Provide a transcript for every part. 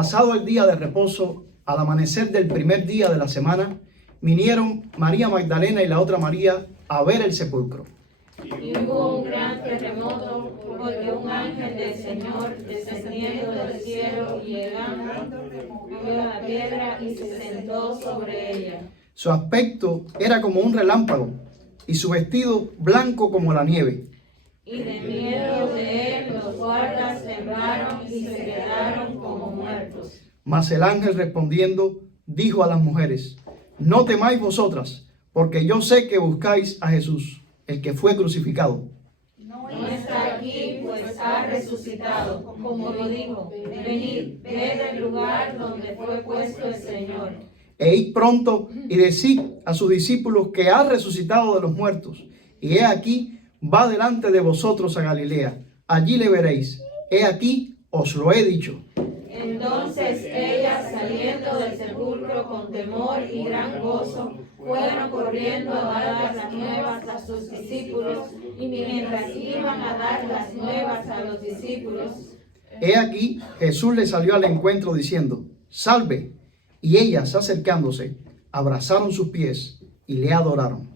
Pasado el día de reposo, al amanecer del primer día de la semana, vinieron María Magdalena y la otra María a ver el sepulcro. Y hubo un gran terremoto, porque un ángel del Señor, descendiendo del cielo y llegando, movió la piedra y se sentó sobre ella. Su aspecto era como un relámpago, y su vestido blanco como la nieve. Y de miedo de él los guardas temblaron y se quedaron como muertos. Mas el ángel respondiendo, dijo a las mujeres: no temáis vosotras, porque yo sé que buscáis a Jesús, el que fue crucificado. No está aquí, pues ha resucitado, como lo dijo. Venid, ved el lugar donde fue puesto el Señor. E id pronto y decid a sus discípulos que ha resucitado de los muertos. Y he aquí, va delante de vosotros a Galilea. Allí le veréis. He aquí, os lo he dicho. Entonces ellas, saliendo del sepulcro con temor y gran gozo, fueron corriendo a dar las nuevas a sus discípulos, y mientras iban a dar las nuevas a los discípulos, He aquí, Jesús le salió al encuentro diciendo: salve. Y ellas, acercándose, abrazaron sus pies y le adoraron.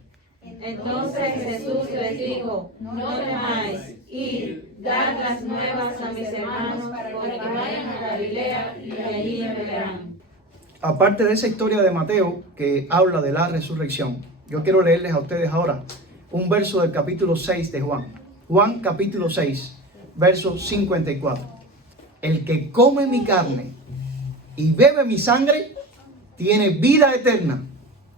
entonces Jesús les dijo: no temáis, id, dad las nuevas a mis hermanos, porque vayan a Galilea y allí me verán. Aparte de esa historia de Mateo que habla de la resurrección, yo quiero leerles a ustedes ahora un verso del capítulo 6 de Juan. Juan capítulo 6, verso 54. El que come mi carne y bebe mi sangre tiene vida eterna,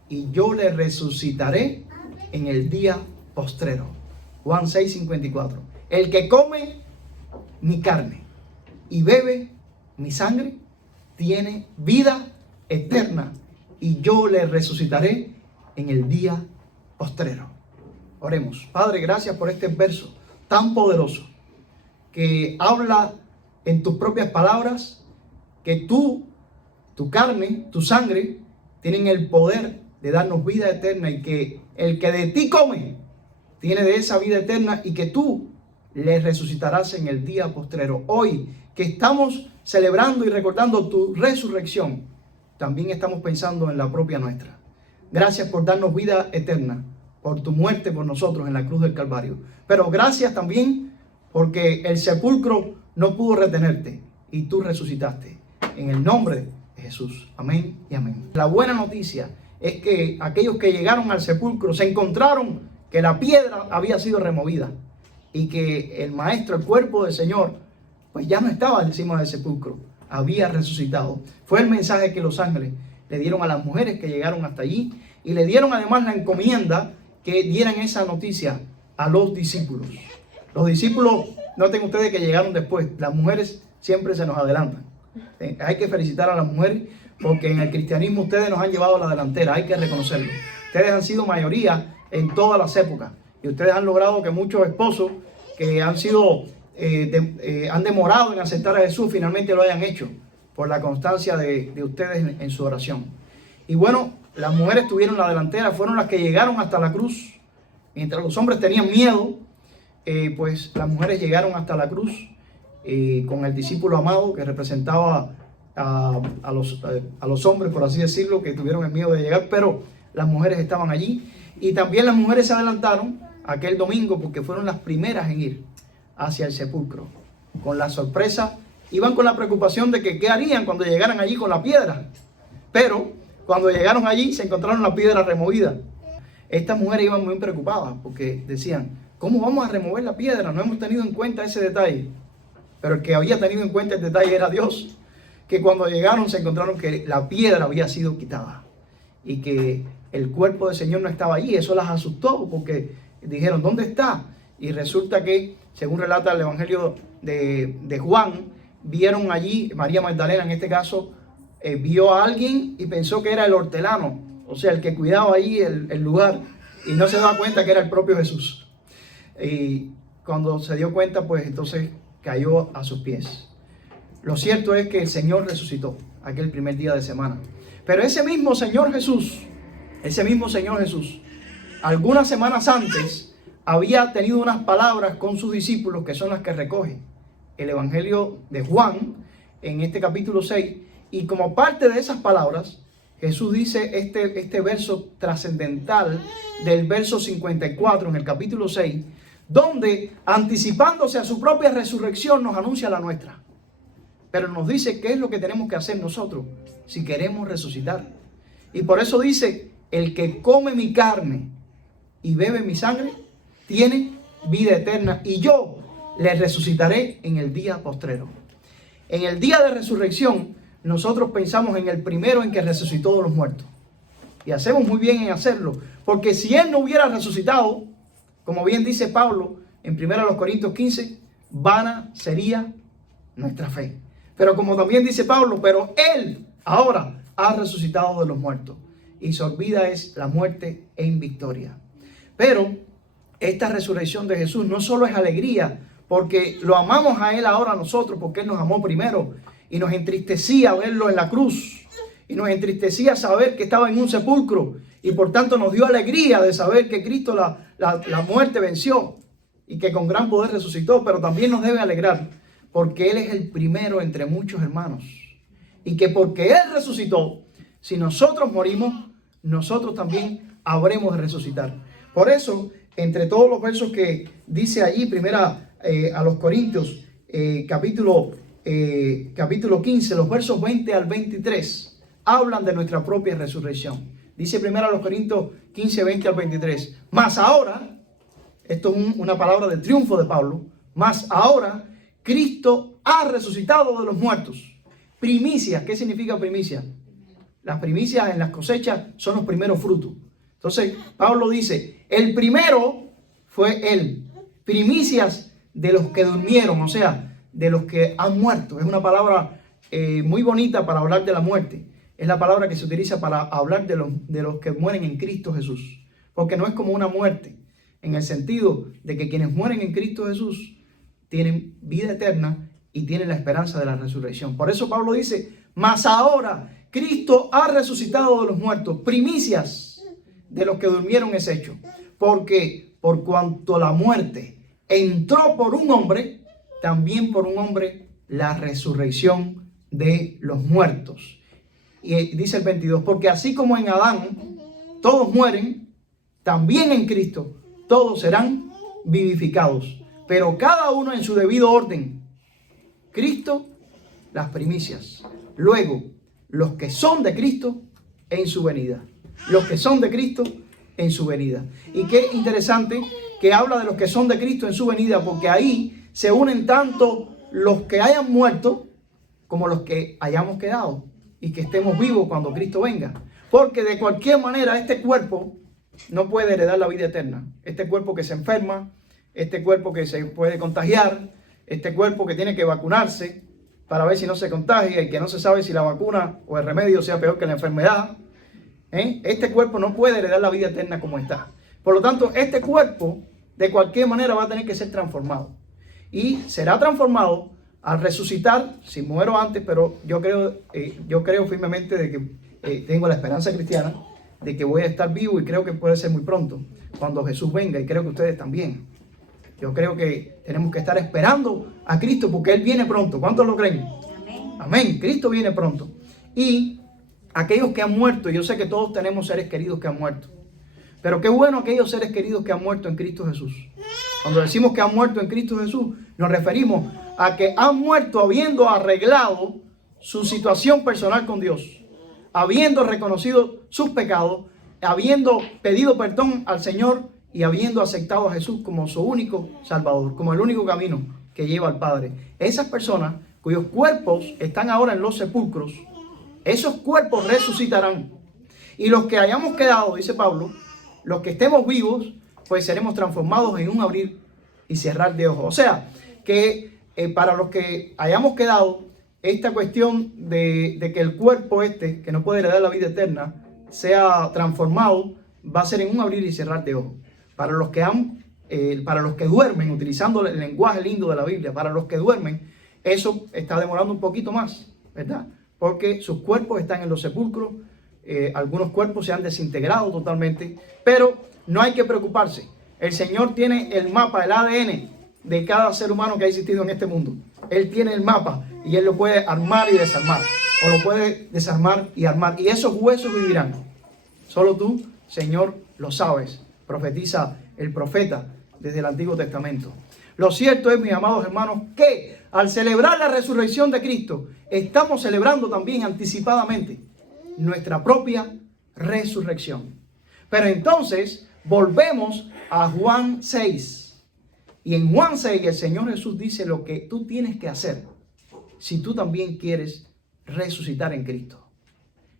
y yo le resucitaré en el día postrero. Juan 6, 54. El que come mi carne y bebe mi sangre tiene vida eterna, y yo le resucitaré en el día postrero. Oremos. Padre, gracias por este verso tan poderoso que habla en tus propias palabras que tú, tu carne, tu sangre tienen el poder de darnos vida eterna, y que el que de ti come tiene de esa vida eterna, y que tú le resucitarás en el día postrero. Hoy que estamos celebrando y recordando tu resurrección, también estamos pensando en la propia nuestra. Gracias por darnos vida eterna, por tu muerte por nosotros en la cruz del Calvario. Pero gracias también porque el sepulcro no pudo retenerte y tú resucitaste. En el nombre de Jesús. Amén y amén. La buena noticia es que aquellos que llegaron al sepulcro se encontraron que la piedra había sido removida, y que el maestro, el cuerpo del Señor, pues ya no estaba encima del sepulcro, había resucitado. Fue el mensaje que los ángeles le dieron a las mujeres que llegaron hasta allí, y le dieron además la encomienda que dieran esa noticia a los discípulos. Los discípulos, noten ustedes que llegaron después. Las mujeres siempre se nos adelantan. Hay que felicitar a las mujeres, porque en el cristianismo ustedes nos han llevado a la delantera, hay que reconocerlo. Ustedes han sido mayoría en todas las épocas, y ustedes han logrado que muchos esposos que han sido han demorado en aceptar a Jesús finalmente lo hayan hecho, por la constancia de ustedes en su oración. Y bueno, las mujeres tuvieron la delantera, fueron las que llegaron hasta la cruz. Mientras los hombres tenían miedo, pues las mujeres llegaron hasta la cruz con el discípulo amado que representaba a los hombres, por así decirlo, que tuvieron el miedo de llegar, pero las mujeres estaban allí. Y también las mujeres se adelantaron aquel domingo porque fueron las primeras en ir hacia el sepulcro. Con la sorpresa, iban con la preocupación de que qué harían cuando llegaran allí con la piedra. Pero cuando llegaron allí se encontraron la piedra removida. Estas mujeres iban muy preocupadas porque decían: ¿cómo vamos a remover la piedra? No hemos tenido en cuenta ese detalle. Pero el que había tenido en cuenta el detalle era Dios, que cuando llegaron se encontraron que la piedra había sido quitada y que el cuerpo del Señor no estaba allí. Eso las asustó porque dijeron: ¿dónde está? Y resulta que, según relata el Evangelio de Juan, vieron allí, María Magdalena en este caso, vio a alguien y pensó que era el hortelano, o sea, el que cuidaba ahí el lugar, y no se daba cuenta que era el propio Jesús. Y cuando se dio cuenta, pues entonces cayó a sus pies. Lo cierto es que el Señor resucitó aquel primer día de semana. Pero ese mismo Señor Jesús, algunas semanas antes, había tenido unas palabras con sus discípulos que son las que recoge el Evangelio de Juan, en este capítulo 6. Y como parte de esas palabras, Jesús dice este verso trascendental del verso 54 en el capítulo 6, donde anticipándose a su propia resurrección nos anuncia la nuestra. Pero nos dice qué es lo que tenemos que hacer nosotros si queremos resucitar. Y por eso dice, el que come mi carne y bebe mi sangre, tiene vida eterna, y yo le resucitaré en el día postrero. En el día de resurrección, nosotros pensamos en el primero en que resucitó de los muertos. Y hacemos muy bien en hacerlo, porque si Él no hubiera resucitado, como bien dice Pablo en 1 Corintios 15, vana sería nuestra fe. Pero como también dice Pablo, pero Él ahora ha resucitado de los muertos, y su vida es la muerte en victoria. Pero esta resurrección de Jesús no solo es alegría, porque lo amamos a Él ahora nosotros, porque Él nos amó primero, y nos entristecía verlo en la cruz, y nos entristecía saber que estaba en un sepulcro, y por tanto nos dio alegría de saber que Cristo la muerte venció, y que con gran poder resucitó. Pero también nos debe alegrar, porque Él es el primero entre muchos hermanos, y que porque Él resucitó, si nosotros morimos, nosotros también habremos de resucitar. Por eso, entre todos los versos que dice allí, primera a los Corintios, capítulo 15, los versos 20 al 23, hablan de nuestra propia resurrección. Dice primero a los Corintios 15, 20 al 23, mas ahora, esto es una palabra de triunfo de Pablo, mas ahora Cristo ha resucitado de los muertos. Primicias, ¿qué significa primicia? Las primicias en las cosechas son los primeros frutos. Entonces, Pablo dice, el primero fue Él. Primicias de los que durmieron, o sea, de los que han muerto. Es una palabra muy bonita para hablar de la muerte. Es la palabra que se utiliza para hablar de los que mueren en Cristo Jesús. Porque no es como una muerte, en el sentido de que quienes mueren en Cristo Jesús tienen vida eterna y tienen la esperanza de la resurrección. Por eso Pablo dice, mas ahora Cristo ha resucitado de los muertos, primicias de los que durmieron es hecho. Porque por cuanto la muerte entró por un hombre, también por un hombre la resurrección de los muertos. Y dice el 22, porque así como en Adán todos mueren, también en Cristo todos serán vivificados, pero cada uno en su debido orden. Cristo, las primicias. Luego, los que son de Cristo en su venida. Los que son de Cristo en su venida. Y qué interesante que habla de los que son de Cristo en su venida, porque ahí se unen tanto los que hayan muerto como los que hayamos quedado y que estemos vivos cuando Cristo venga. Porque de cualquier manera este cuerpo no puede heredar la vida eterna. Este cuerpo que se enferma, este cuerpo que se puede contagiar, este cuerpo que tiene que vacunarse para ver si no se contagia y que no se sabe si la vacuna o el remedio sea peor que la enfermedad. Este cuerpo no puede heredar la vida eterna como está. Por lo tanto, este cuerpo de cualquier manera va a tener que ser transformado. Y será transformado al resucitar, si muero antes, pero yo creo firmemente de que tengo la esperanza cristiana de que voy a estar vivo, y creo que puede ser muy pronto, cuando Jesús venga, y creo que ustedes también. Yo creo que tenemos que estar esperando a Cristo porque Él viene pronto. ¿Cuántos lo creen? Amén. Amén. Cristo viene pronto. Y aquellos que han muerto, yo sé que todos tenemos seres queridos que han muerto. Pero qué bueno aquellos seres queridos que han muerto en Cristo Jesús. Cuando decimos que han muerto en Cristo Jesús, nos referimos a que han muerto habiendo arreglado su situación personal con Dios, habiendo reconocido sus pecados, habiendo pedido perdón al Señor y habiendo aceptado a Jesús como su único Salvador, como el único camino que lleva al Padre. Esas personas cuyos cuerpos están ahora en los sepulcros, esos cuerpos resucitarán. Y los que hayamos quedado, dice Pablo, los que estemos vivos, pues seremos transformados en un abrir y cerrar de ojos. O sea, que para los que hayamos quedado, esta cuestión de que el cuerpo que no puede heredar la vida eterna, sea transformado, va a ser en un abrir y cerrar de ojos. Para los que duermen, utilizando el lenguaje lindo de la Biblia, para los que duermen, eso está demorando un poquito más, ¿verdad? Porque sus cuerpos están en los sepulcros, algunos cuerpos se han desintegrado totalmente, pero no hay que preocuparse. El Señor tiene el mapa, el ADN de cada ser humano que ha existido en este mundo. Él tiene el mapa y Él lo puede armar y desarmar. O lo puede desarmar y armar. Y esos huesos vivirán. Solo tú, Señor, lo sabes. Profetiza el profeta desde el Antiguo Testamento. Lo cierto es, mis amados hermanos, que al celebrar la resurrección de Cristo, estamos celebrando también anticipadamente nuestra propia resurrección. Pero entonces volvemos a Juan 6. Y en Juan 6 el Señor Jesús dice lo que tú tienes que hacer si tú también quieres resucitar en Cristo.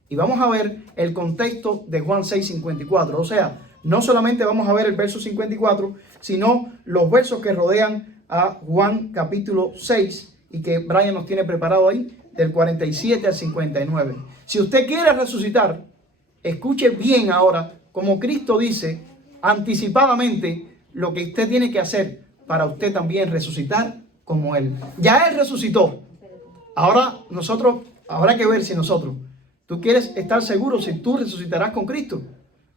Y vamos a ver el contexto de Juan 6:54. O sea, no solamente vamos a ver el verso 54, sino los versos que rodean a Juan capítulo 6 y que Brian nos tiene preparado ahí, del 47 al 59. Si usted quiere resucitar, escuche bien ahora, como Cristo dice anticipadamente lo que usted tiene que hacer para usted también resucitar como Él. Ya Él resucitó. Ahora nosotros, habrá que ver si tú quieres estar seguro si tú resucitarás con Cristo.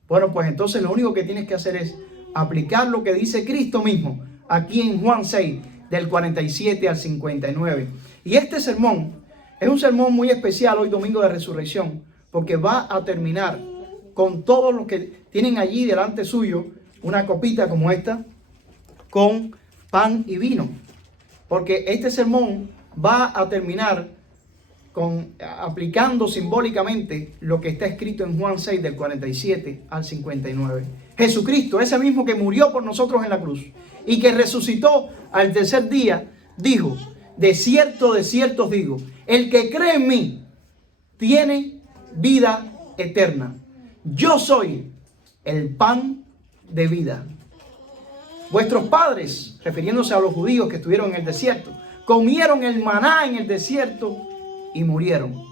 Bueno, pues entonces lo único que tienes que hacer es aplicar lo que dice Cristo mismo aquí en Juan 6, del 47 al 59. Y este sermón es un sermón muy especial hoy, domingo de resurrección, porque va a terminar con todos los que tienen allí delante suyo una copita como esta, con pan y vino. Porque este sermón va a terminar aplicando simbólicamente lo que está escrito en Juan 6 del 47 al 59. Jesucristo, ese mismo que murió por nosotros en la cruz y que resucitó al tercer día, dijo: de cierto os digo, el que cree en mí tiene vida eterna. Yo soy el pan de vida. Vuestros padres, refiriéndose a los judíos que estuvieron en el desierto, comieron el maná en el desierto y murieron.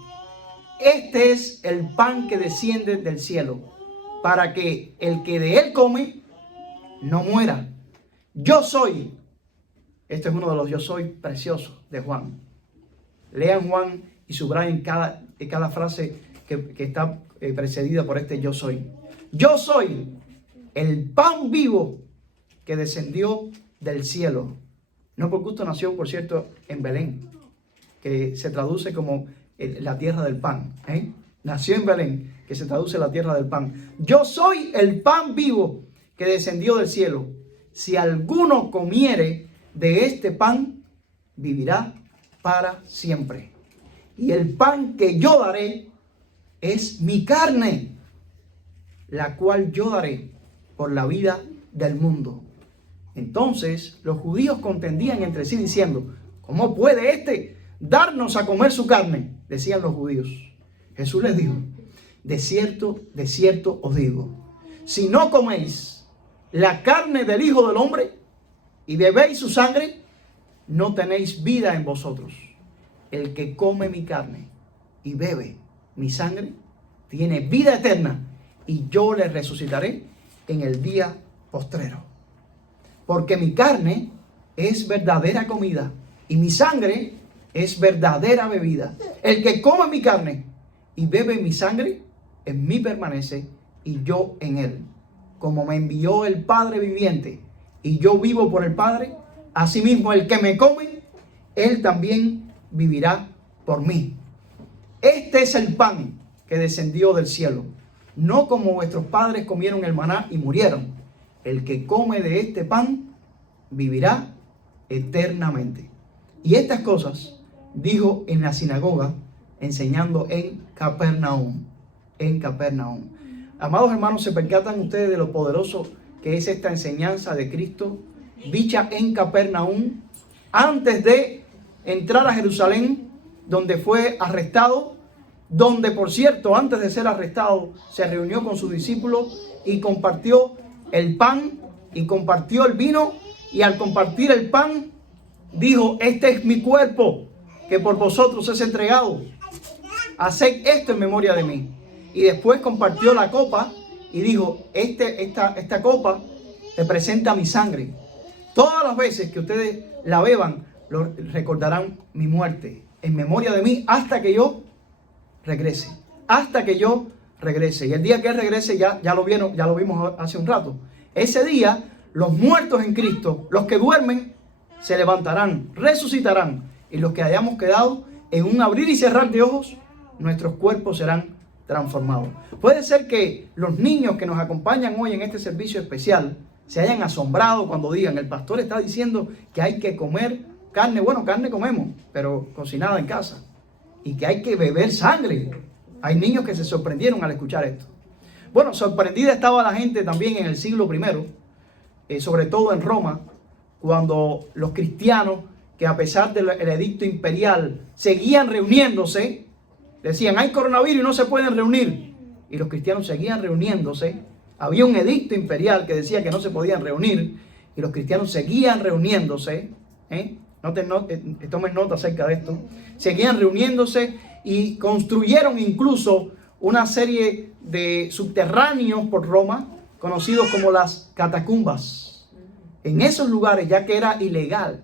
Este es el pan que desciende del cielo, para que el que de él come no muera. Yo soy. Este es uno de los yo soy preciosos de Juan. Lean Juan y subrayen cada frase que está precedida por este yo soy. Yo soy el pan vivo que descendió del cielo. No por gusto nació, por cierto, en Belén, que se traduce como la tierra del pan. Nació en Belén, que se traduce la tierra del pan. Yo soy el pan vivo que descendió del cielo. Si alguno comiere de este pan, vivirá para siempre. Y el pan que yo daré es mi carne, la cual yo daré por la vida del mundo. Entonces los judíos contendían entre sí diciendo: ¿cómo puede este darnos a comer su carne? Decían los judíos. Jesús les dijo: de cierto os digo, si no coméis la carne del Hijo del Hombre y bebéis su sangre, no tenéis vida en vosotros. El que come mi carne y bebe mi sangre tiene vida eterna, y yo le resucitaré en el día postrero. Porque mi carne es verdadera comida y mi sangre es verdadera bebida. El que come mi carne y bebe mi sangre, en mí permanece y yo en él. Como me envió el Padre viviente y yo vivo por el Padre, asimismo el que me come, él también vivirá por mí. Este es el pan que descendió del cielo, no como vuestros padres comieron el maná y murieron. El que come de este pan vivirá eternamente. Y estas cosas dijo en la sinagoga, enseñando en Capernaum. En Capernaum. Amados hermanos, ¿se percatan ustedes de lo poderoso que es esta enseñanza de Cristo, dicha en Capernaum, antes de entrar a Jerusalén, donde fue arrestado, donde, por cierto, antes de ser arrestado, se reunió con sus discípulos y compartió el pan y compartió el vino, y al compartir el pan dijo: este es mi cuerpo que por vosotros es entregado, haced esto en memoria de mí. Y después compartió la copa y dijo: esta copa representa mi sangre. Todas las veces que ustedes la beban, recordarán mi muerte en memoria de mí hasta que yo regrese. Hasta que yo regrese. Y el día que Él regrese, ya lo vimos hace un rato. Ese día, los muertos en Cristo, los que duermen, se levantarán, resucitarán y los que hayamos quedado, en un abrir y cerrar de ojos, nuestros cuerpos serán transformados. Puede ser que los niños que nos acompañan hoy en este servicio especial se hayan asombrado cuando digan, el pastor está diciendo que hay que comer carne. Bueno, carne comemos, pero cocinada en casa. Y que hay que beber sangre. Hay niños que se sorprendieron al escuchar esto. Bueno, sorprendida estaba la gente también en el siglo I, sobre todo en Roma, cuando los cristianos, que a pesar del edicto imperial, seguían reuniéndose, decían, hay coronavirus y no se pueden reunir. Y los cristianos seguían reuniéndose. Había un edicto imperial que decía que no se podían reunir, y los cristianos seguían reuniéndose. Tomen nota acerca de esto. Seguían reuniéndose y construyeron incluso una serie de subterráneos por Roma, conocidos como las catacumbas. En esos lugares, ya que era ilegal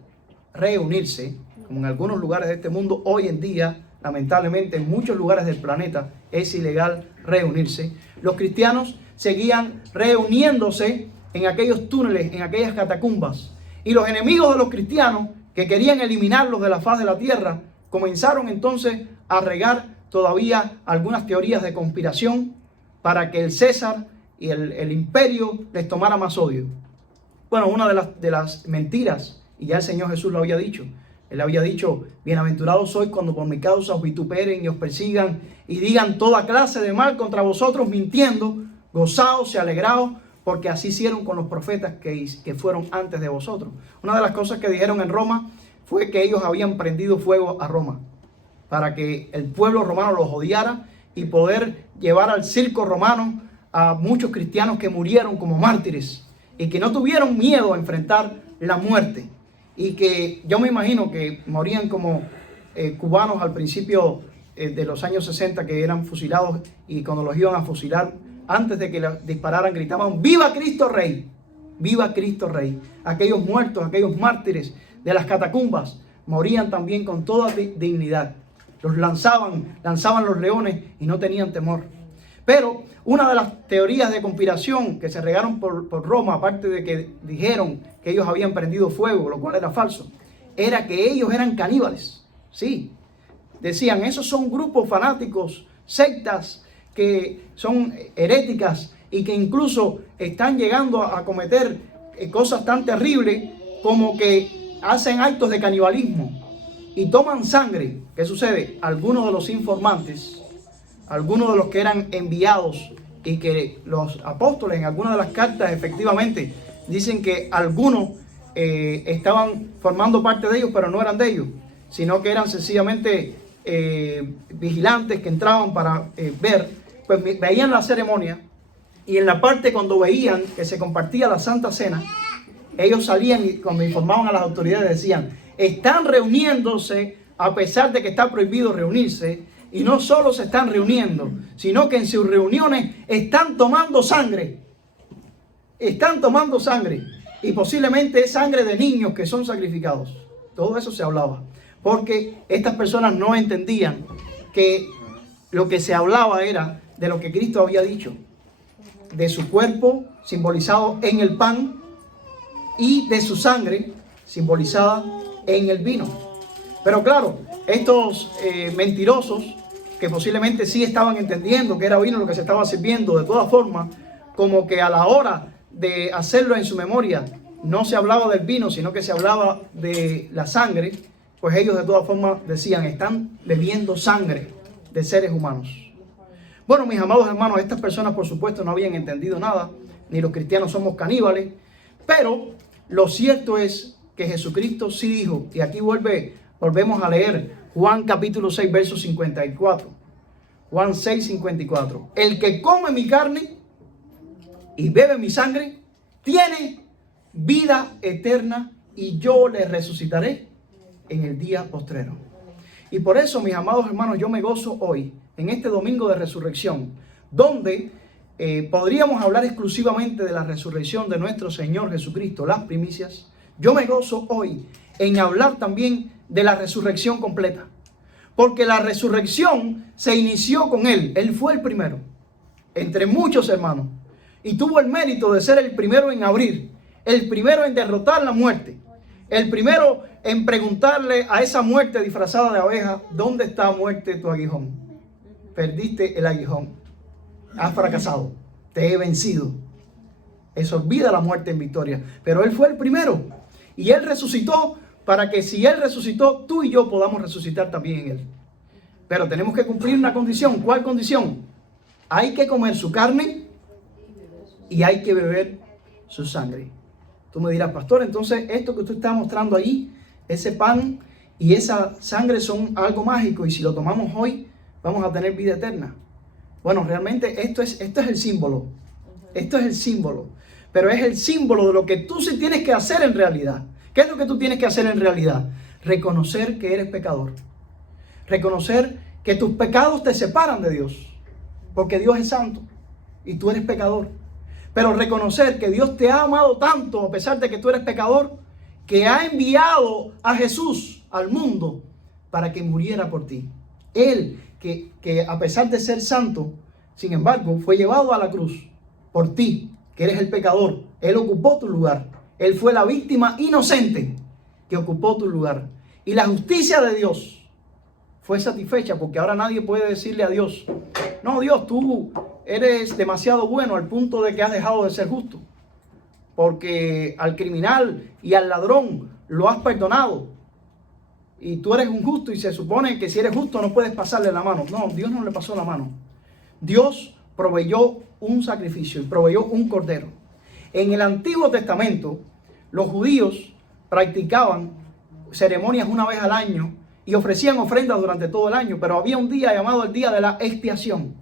reunirse, como en algunos lugares de este mundo, hoy en día, lamentablemente, en muchos lugares del planeta es ilegal reunirse. Los cristianos seguían reuniéndose en aquellos túneles, en aquellas catacumbas. Y los enemigos de los cristianos, que querían eliminarlos de la faz de la tierra, comenzaron entonces a regar todavía algunas teorías de conspiración para que el César y el imperio les tomara más odio. Bueno, una de las mentiras, y ya el Señor Jesús lo había dicho. Él había dicho, bienaventurados sois cuando por mi causa os vituperen y os persigan y digan toda clase de mal contra vosotros mintiendo. Gozaos y alegraos, porque así hicieron con los profetas que fueron antes de vosotros. Una de las cosas que dijeron en Roma fue que ellos habían prendido fuego a Roma para que el pueblo romano los odiara y poder llevar al circo romano a muchos cristianos que murieron como mártires y que no tuvieron miedo a enfrentar la muerte, y que yo me imagino que morían como cubanos al principio de los años 60, que eran fusilados, y cuando los iban a fusilar, antes de que les dispararan, gritaban ¡Viva Cristo Rey! ¡Viva Cristo Rey! Aquellos muertos, aquellos mártires de las catacumbas, morían también con toda dignidad. Los lanzaban los leones y no tenían temor. Pero una de las teorías de conspiración que se regaron por Roma, aparte de que dijeron que ellos habían prendido fuego, lo cual era falso, era que ellos eran caníbales. Sí, decían, esos son grupos fanáticos, sectas que son heréticas y que incluso están llegando a cometer cosas tan terribles como que hacen actos de canibalismo y toman sangre. ¿Qué sucede? Algunos de los informantes, algunos de los que eran enviados, y que los apóstoles en algunas de las cartas efectivamente dicen que algunos estaban formando parte de ellos, pero no eran de ellos, sino que eran sencillamente vigilantes que entraban para ver, pues veían la ceremonia, y en la parte cuando veían que se compartía la Santa Cena, ellos salían y cuando informaban a las autoridades decían, están reuniéndose a pesar de que está prohibido reunirse. Y no solo se están reuniendo, sino que en sus reuniones están tomando sangre. Están tomando sangre. Y posiblemente es sangre de niños que son sacrificados. Todo eso se hablaba. Porque estas personas no entendían que lo que se hablaba era de lo que Cristo había dicho. De su cuerpo simbolizado en el pan y de su sangre simbolizada en el vino. Pero claro, estos mentirosos, que posiblemente sí estaban entendiendo que era vino lo que se estaba sirviendo, de todas formas, como que a la hora de hacerlo en su memoria, no se hablaba del vino, sino que se hablaba de la sangre, pues ellos de todas formas decían, están bebiendo sangre de seres humanos. Bueno, mis amados hermanos, estas personas por supuesto no habían entendido nada, ni los cristianos somos caníbales, pero lo cierto es que Jesucristo sí dijo, y aquí volvemos a leer Juan capítulo 6, verso 54. Juan 6, 54. El que come mi carne y bebe mi sangre, tiene vida eterna, y yo le resucitaré en el día postrero. Y por eso, mis amados hermanos, yo me gozo hoy, en este domingo de resurrección, donde podríamos hablar exclusivamente de la resurrección de nuestro Señor Jesucristo, las primicias. Yo me gozo hoy en hablar también de la resurrección completa, porque la resurrección se inició con Él. Él fue el primero entre muchos hermanos y tuvo el mérito de ser el primero en abrir, el primero en derrotar la muerte, el primero en preguntarle a esa muerte disfrazada de abeja, ¿dónde está, muerte, tu aguijón? Perdiste el aguijón. Has fracasado. Te he vencido. Eso olvida la muerte en victoria. Pero Él fue el primero. Y Él resucitó para que si Él resucitó, tú y yo podamos resucitar también en Él. Pero tenemos que cumplir una condición. ¿Cuál condición? Hay que comer su carne y hay que beber su sangre. Tú me dirás, pastor, entonces esto que usted está mostrando ahí, ese pan y esa sangre son algo mágico y si lo tomamos hoy vamos a tener vida eterna. Bueno, realmente esto es el símbolo. Esto es el símbolo. Pero es el símbolo de lo que tú sí tienes que hacer en realidad. ¿Qué es lo que tú tienes que hacer en realidad? Reconocer que eres pecador. Reconocer que tus pecados te separan de Dios. Porque Dios es santo y tú eres pecador. Pero reconocer que Dios te ha amado tanto a pesar de que tú eres pecador, que ha enviado a Jesús al mundo para que muriera por ti. Él, que a pesar de ser santo, sin embargo, fue llevado a la cruz por ti, que eres el pecador. Él ocupó tu lugar. Él fue la víctima inocente que ocupó tu lugar. Y la justicia de Dios fue satisfecha porque ahora nadie puede decirle a Dios, no, Dios, tú eres demasiado bueno al punto de que has dejado de ser justo. Porque al criminal y al ladrón lo has perdonado. Y tú eres un justo y se supone que si eres justo no puedes pasarle la mano. No, Dios no le pasó la mano. Dios proveyó un sacrificio y proveyó un cordero. En el Antiguo Testamento, los judíos practicaban ceremonias una vez al año y ofrecían ofrendas durante todo el año, pero había un día llamado el día de la expiación.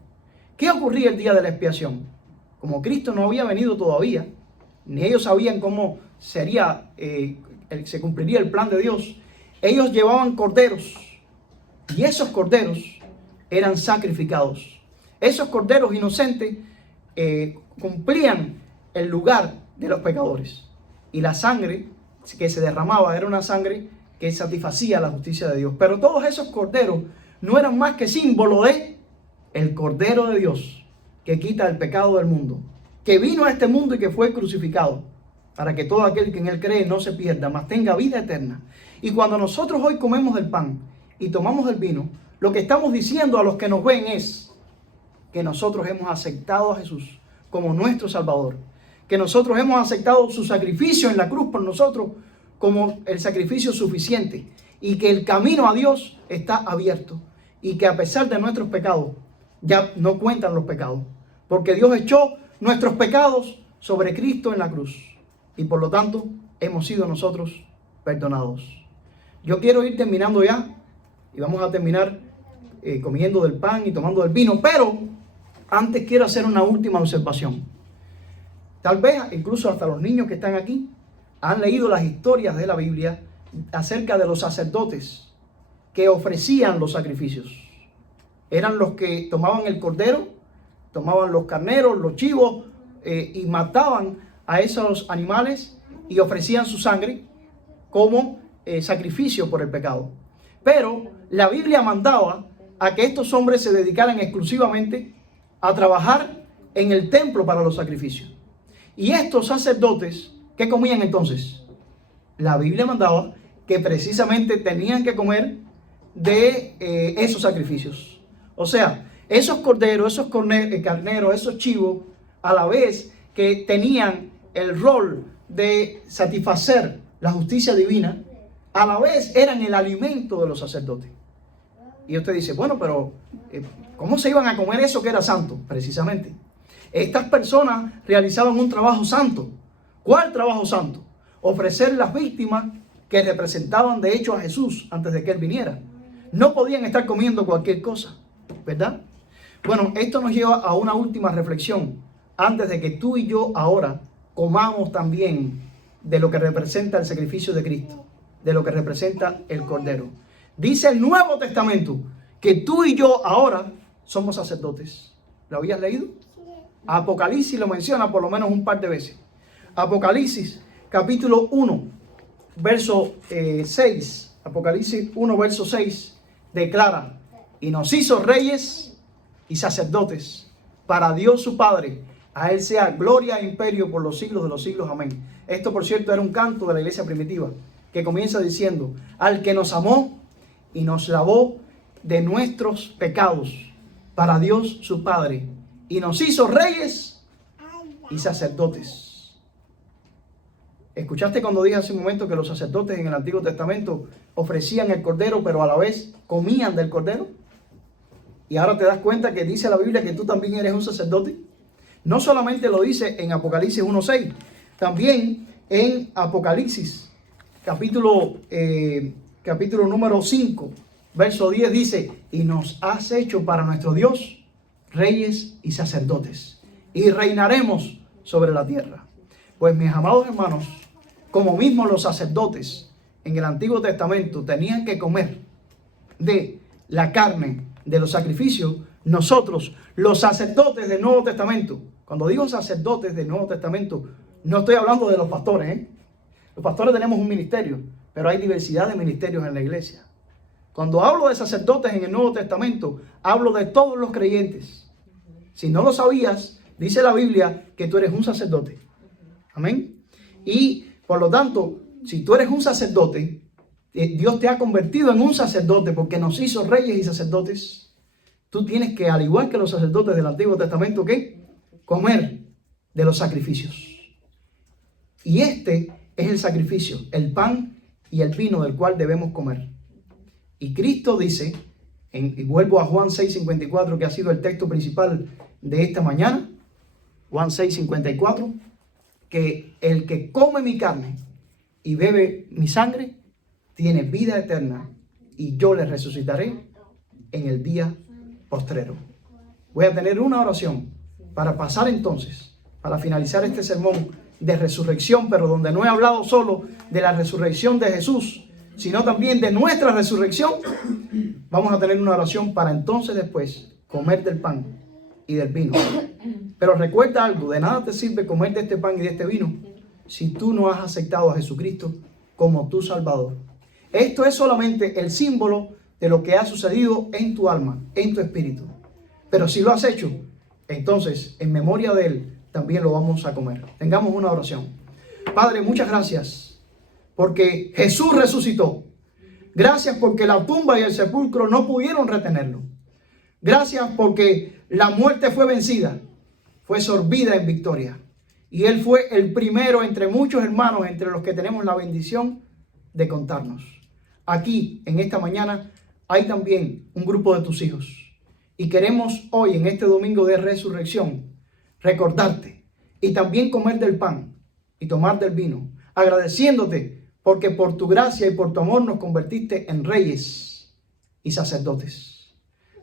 ¿Qué ocurría el día de la expiación? Como Cristo no había venido todavía, ni ellos sabían cómo se cumpliría el plan de Dios, ellos llevaban corderos y esos corderos eran sacrificados. Esos corderos inocentes cumplían el lugar de los pecadores. Y la sangre que se derramaba era una sangre que satisfacía la justicia de Dios. Pero todos esos corderos no eran más que símbolo de el Cordero de Dios que quita el pecado del mundo, que vino a este mundo y que fue crucificado para que todo aquel que en Él cree no se pierda, mas tenga vida eterna. Y cuando nosotros hoy comemos el pan y tomamos el vino, lo que estamos diciendo a los que nos ven es que nosotros hemos aceptado a Jesús como nuestro Salvador, que nosotros hemos aceptado su sacrificio en la cruz por nosotros como el sacrificio suficiente y que el camino a Dios está abierto y que a pesar de nuestros pecados ya no cuentan los pecados, porque Dios echó nuestros pecados sobre Cristo en la cruz y por lo tanto hemos sido nosotros perdonados. Yo quiero ir terminando ya y vamos a terminar comiendo del pan y tomando del vino, pero antes quiero hacer una última observación. Tal vez incluso hasta los niños que están aquí han leído las historias de la Biblia acerca de los sacerdotes que ofrecían los sacrificios. Eran los que tomaban el cordero, tomaban los carneros, los chivos y mataban a esos animales y ofrecían su sangre como sacrificio por el pecado. Pero la Biblia mandaba a que estos hombres se dedicaran exclusivamente a trabajar en el templo para los sacrificios. Y estos sacerdotes, ¿qué comían entonces? La Biblia mandaba que precisamente tenían que comer de esos sacrificios. O sea, esos corderos, esos carneros, esos chivos, a la vez que tenían el rol de satisfacer la justicia divina, a la vez eran el alimento de los sacerdotes. Y usted dice, bueno, pero ¿cómo se iban a comer eso que era santo? Precisamente. Estas personas realizaban un trabajo santo. ¿Cuál trabajo santo? Ofrecer las víctimas que representaban de hecho a Jesús antes de que Él viniera. No podían estar comiendo cualquier cosa, ¿verdad? Bueno, esto nos lleva a una última reflexión antes de que tú y yo ahora comamos también de lo que representa el sacrificio de Cristo, de lo que representa el Cordero. Dice el Nuevo Testamento que tú y yo ahora somos sacerdotes. ¿Lo habías leído? Apocalipsis lo menciona por lo menos un par de veces. Apocalipsis capítulo 1, verso 6. Apocalipsis 1, verso 6 declara: y nos hizo reyes y sacerdotes para Dios su Padre. A Él sea gloria e imperio por los siglos de los siglos. Amén. Esto, por cierto, era un canto de la iglesia primitiva. que comienza diciendo: al que nos amó y nos lavó de nuestros pecados para Dios su Padre, y nos hizo reyes y sacerdotes. ¿Escuchaste cuando dije hace un momento que los sacerdotes en el Antiguo Testamento ofrecían el cordero, pero a la vez comían del cordero? Y ahora te das cuenta que dice la Biblia que tú también eres un sacerdote. No solamente lo dice en Apocalipsis 1:6, también en Apocalipsis capítulo número 5, verso 10 dice: y nos has hecho para nuestro Dios reyes y sacerdotes, y reinaremos sobre la tierra. Pues mis amados hermanos, como mismo los sacerdotes en el Antiguo Testamento tenían que comer de la carne de los sacrificios, nosotros, los sacerdotes del Nuevo Testamento, cuando digo sacerdotes del Nuevo Testamento, no estoy hablando de los pastores, ¿eh? Los pastores tenemos un ministerio, pero hay diversidad de ministerios en la iglesia. Cuando hablo de sacerdotes en el Nuevo Testamento, hablo de todos los creyentes. Si no lo sabías, dice la Biblia que tú eres un sacerdote. Amén. Y por lo tanto, si tú eres un sacerdote, Dios te ha convertido en un sacerdote porque nos hizo reyes y sacerdotes. Tú tienes que, al igual que los sacerdotes del Antiguo Testamento, ¿qué? Comer de los sacrificios. Y este es el sacrificio, el pan y el vino del cual debemos comer. Y Cristo dice, y vuelvo a Juan 6:54, que ha sido el texto principal de esta mañana, Juan 6:54, que el que come mi carne y bebe mi sangre tiene vida eterna, y yo le resucitaré en el día postrero. Voy a tener una oración para pasar entonces, para finalizar este sermón de resurrección, pero donde no he hablado solo de la resurrección de Jesús, sino también de nuestra resurrección. Vamos a tener una oración para entonces después comer del pan y del vino. Pero recuerda algo: de nada te sirve comer de este pan y de este vino si tú no has aceptado a Jesucristo como tu Salvador. Esto es solamente el símbolo de lo que ha sucedido en tu alma, en tu espíritu. Pero si lo has hecho, entonces en memoria de Él también lo vamos a comer. Tengamos una oración. Padre, muchas gracias porque Jesús resucitó. Gracias porque la tumba y el sepulcro no pudieron retenerlo. Gracias porque la muerte fue vencida, fue sorbida en victoria. Y Él fue el primero entre muchos hermanos, entre los que tenemos la bendición de contarnos. Aquí, en esta mañana, hay también un grupo de tus hijos. Y queremos hoy, en este domingo de resurrección, recordarte y también comer del pan y tomar del vino, agradeciéndote porque por tu gracia y por tu amor nos convertiste en reyes y sacerdotes.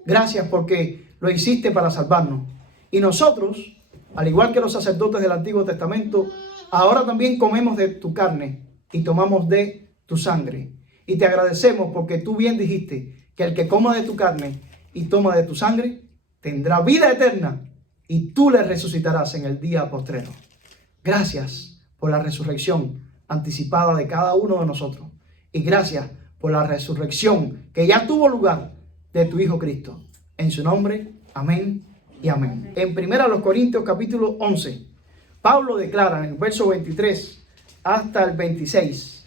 Gracias porque lo hiciste para salvarnos. Y nosotros, al igual que los sacerdotes del Antiguo Testamento, ahora también comemos de tu carne y tomamos de tu sangre. Y te agradecemos porque tú bien dijiste que el que coma de tu carne y toma de tu sangre tendrá vida eterna, y tú le resucitarás en el día postrero. Gracias por la resurrección anticipada de cada uno de nosotros. Y gracias por la resurrección que ya tuvo lugar de tu Hijo Cristo. En su nombre, amén y amén. En 1 Corintios capítulo 11, Pablo declara en el verso 23 hasta el 26: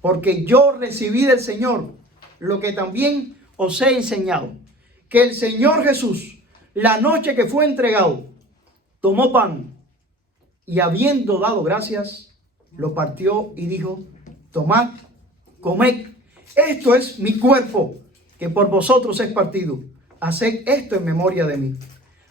porque yo recibí del Señor lo que también os he enseñado, que el Señor Jesús, la noche que fue entregado, tomó pan y, habiendo dado gracias, lo partió y dijo: tomad, comed, esto es mi cuerpo, que por vosotros es partido. Haced esto en memoria de mí.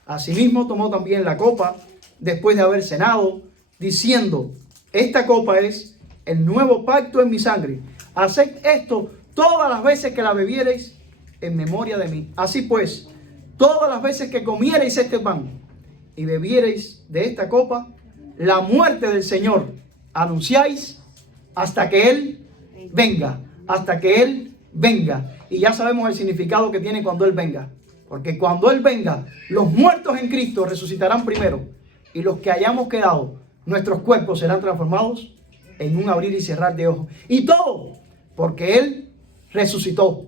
Asimismo tomó también la copa después de haber cenado, diciendo: esta copa es el nuevo pacto en mi sangre. Haced esto todas las veces que la bebiereis en memoria de mí. Así pues, todas las veces que comiereis este pan y bebiereis de esta copa, la muerte del Señor anunciáis hasta que Él venga. Hasta que Él venga. Y ya sabemos el significado que tiene cuando Él venga. Porque cuando Él venga, los muertos en Cristo resucitarán primero. Y los que hayamos quedado, nuestros cuerpos serán transformados en un abrir y cerrar de ojos. Y todo porque Él resucitó.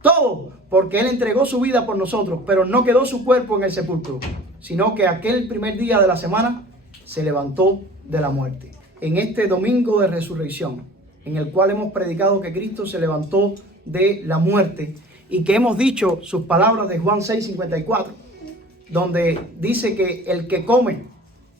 Todo porque Él entregó su vida por nosotros, pero no quedó su cuerpo en el sepulcro, sino que aquel primer día de la semana se levantó de la muerte. En este domingo de resurrección, en el cual hemos predicado que Cristo se levantó de la muerte y que hemos dicho sus palabras de Juan 6:54, donde dice que el que come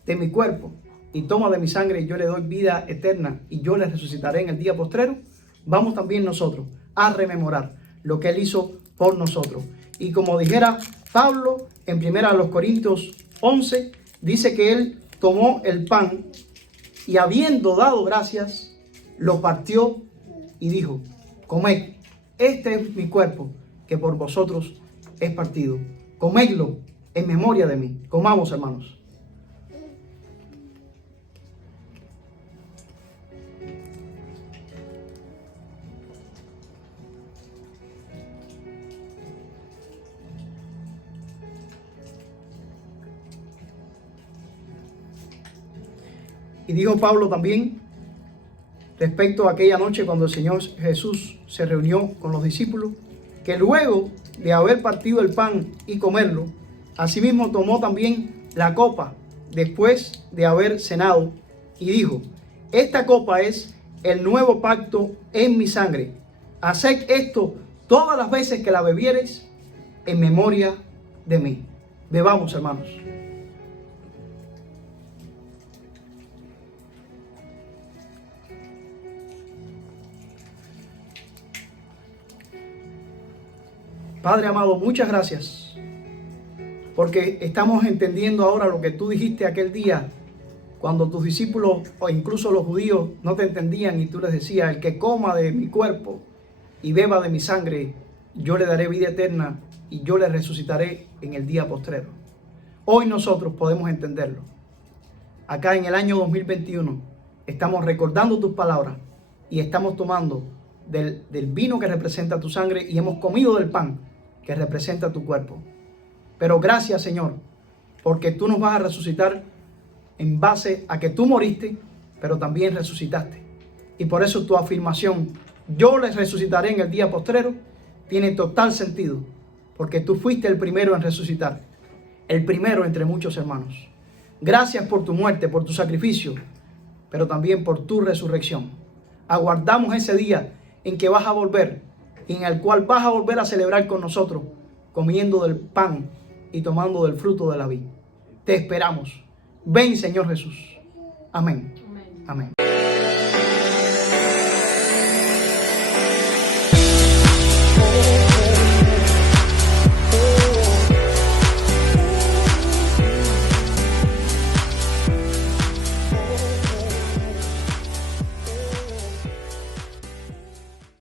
de mi cuerpo y toma de mi sangre, yo le doy vida eterna y yo le resucitaré en el día postrero. Vamos también nosotros a rememorar lo que Él hizo por nosotros. Y como dijera Pablo en 1 Corintios 11, dice que Él tomó el pan y habiendo dado gracias, lo partió y dijo: comed, este es mi cuerpo que por vosotros es partido. Comedlo en memoria de mí. Comamos, hermanos. Y dijo Pablo también respecto a aquella noche cuando el Señor Jesús se reunió con los discípulos, que luego de haber partido el pan y comerlo, asimismo tomó también la copa después de haber cenado y dijo: esta copa es el nuevo pacto en mi sangre. Haced esto todas las veces que la bebiereis en memoria de mí. Bebamos, hermanos. Padre amado, muchas gracias, porque estamos entendiendo ahora lo que tú dijiste aquel día, cuando tus discípulos o incluso los judíos no te entendían y tú les decías: el que coma de mi cuerpo y beba de mi sangre, yo le daré vida eterna y yo le resucitaré en el día postrero. Hoy nosotros podemos entenderlo. Acá en el año 2021 estamos recordando tus palabras y estamos tomando del vino que representa tu sangre y hemos comido del pan que representa tu cuerpo. Pero gracias, Señor, porque tú nos vas a resucitar en base a que tú moriste, pero también resucitaste. Y por eso tu afirmación: yo les resucitaré en el día postrero, tiene total sentido, porque tú fuiste el primero en resucitar, el primero entre muchos hermanos. Gracias por tu muerte, por tu sacrificio, pero también por tu resurrección. Aguardamos ese día en que vas a volver, en el cual vas a volver a celebrar con nosotros, comiendo del pan y tomando del fruto de la vid. Te esperamos. Ven, Señor Jesús. Amén. Amén.